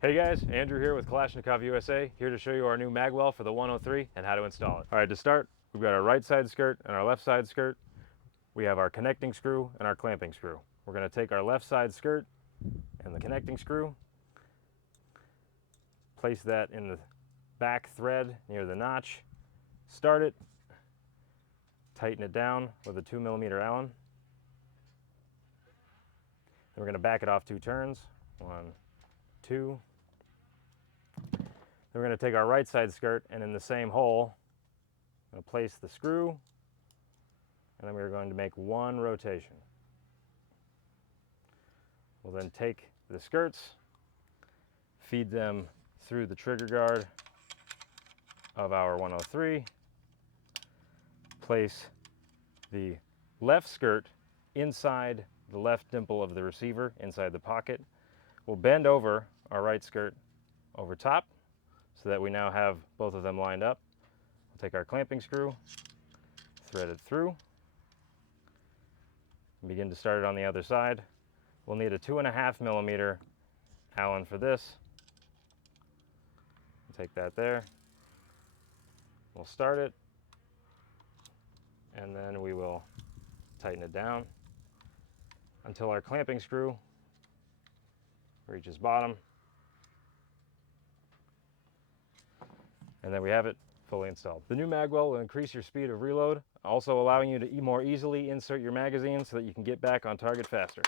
Hey guys, Andrew here with Kalashnikov USA, here to show you our new Magwell for the 103 and how to install it. All right, to start, we've got our right side skirt and our left side skirt. We have our connecting screw and our clamping screw. We're going to take our left side skirt and the connecting screw, place that in the back thread near the notch, start it, tighten it down with a 2mm Allen. Then we're going to back it off 2 turns, 1, 2. Then we're going to take our right side skirt and in the same hole, I'm going to place the screw, and then we're going to make 1 rotation. We'll then take the skirts, feed them through the trigger guard of our 103, place the left skirt inside the left dimple of the receiver, inside the pocket. We'll bend over our right skirt over top so that we now have both of them lined up. We'll take our clamping screw, thread it through, and begin to start it on the other side. We'll need a 2.5mm Allen for this. Take that there. We'll start it, and then we will tighten it down until our clamping screw reaches bottom. And then we have it fully installed. The new Magwell will increase your speed of reload, also allowing you to more easily insert your magazine so that you can get back on target faster.